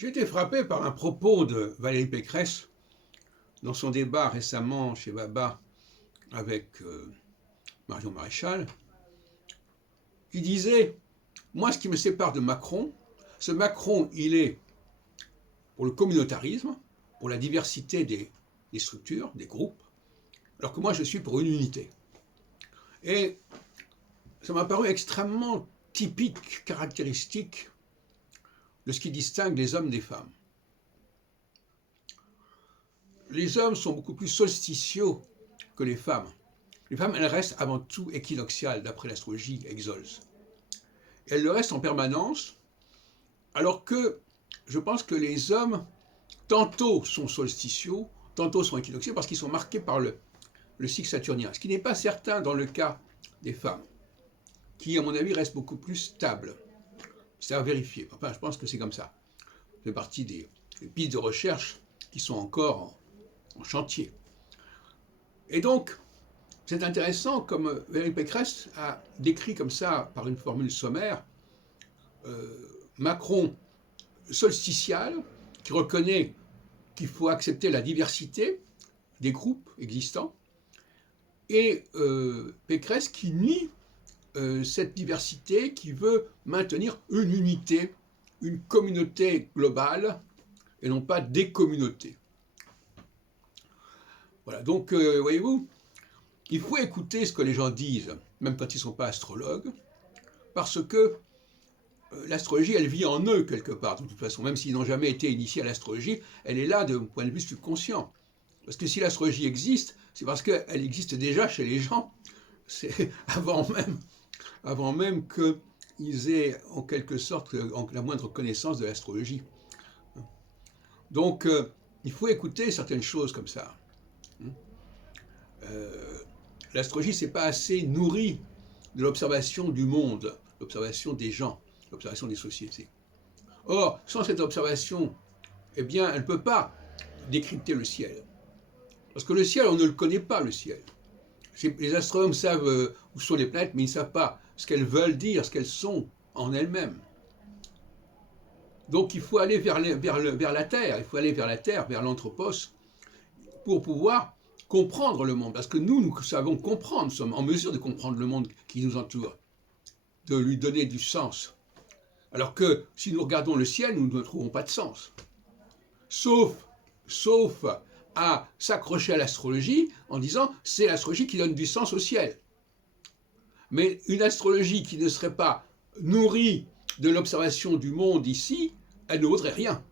J'ai été frappé par un propos de Valérie Pécresse dans son débat récemment chez Baba avec Marion Maréchal, qui disait: moi, ce qui me sépare de Macron, ce Macron, il est pour le communautarisme, pour la diversité des structures, des groupes, alors que moi, je suis pour une unité. Et ça m'a paru extrêmement typique, caractéristique de ce qui distingue les hommes des femmes. Les hommes sont beaucoup plus solsticiaux que les femmes. Les femmes, elles restent avant tout équinoxiales, d'après l'astrologie Exols. Elles le restent en permanence, alors que je pense que les hommes, tantôt sont solsticiaux, tantôt sont équinoxiaux, parce qu'ils sont marqués par le cycle saturnien. Ce qui n'est pas certain dans le cas des femmes, qui, à mon avis, restent beaucoup plus stables. C'est à vérifier. Enfin, je pense que c'est comme ça. Ça fait partie des pistes de recherche qui sont encore en chantier. Et donc, c'est intéressant, comme Valérie Pécresse a décrit comme ça, par une formule sommaire, Macron solsticial, qui reconnaît qu'il faut accepter la diversité des groupes existants, et Pécresse qui nie cette diversité, qui veut maintenir une unité, une communauté globale, et non pas des communautés. Voilà, donc, voyez-vous, il faut écouter ce que les gens disent, même quand ils ne sont pas astrologues, parce que l'astrologie, elle vit en eux quelque part, de toute façon. Même s'ils n'ont jamais été initiés à l'astrologie, elle est là d'un point de vue subconscient. Parce que si l'astrologie existe, c'est parce qu'elle existe déjà chez les gens. C'est avant même qu'ils aient en quelque sorte la moindre connaissance de l'astrologie. Donc, il faut écouter certaines choses comme ça. L'astrologie, c'est pas assez nourri de l'observation du monde, l'observation des gens, l'observation des sociétés. Or, sans cette observation, eh bien, elle ne peut pas décrypter le ciel. Parce que le ciel, on ne le connaît pas, le ciel. Les astronomes savent où sont les planètes, mais ils ne savent pas ce qu'elles veulent dire, ce qu'elles sont en elles-mêmes. Donc, il faut aller vers la Terre, il faut aller vers la Terre, vers l'anthropos, pour pouvoir comprendre le monde. Parce que nous savons comprendre, nous sommes en mesure de comprendre le monde qui nous entoure, de lui donner du sens. Alors que si nous regardons le ciel, nous ne trouvons pas de sens. Sauf à s'accrocher à l'astrologie en disant c'est l'astrologie qui donne du sens au ciel. Mais une astrologie qui ne serait pas nourrie de l'observation du monde ici, elle ne vaudrait rien.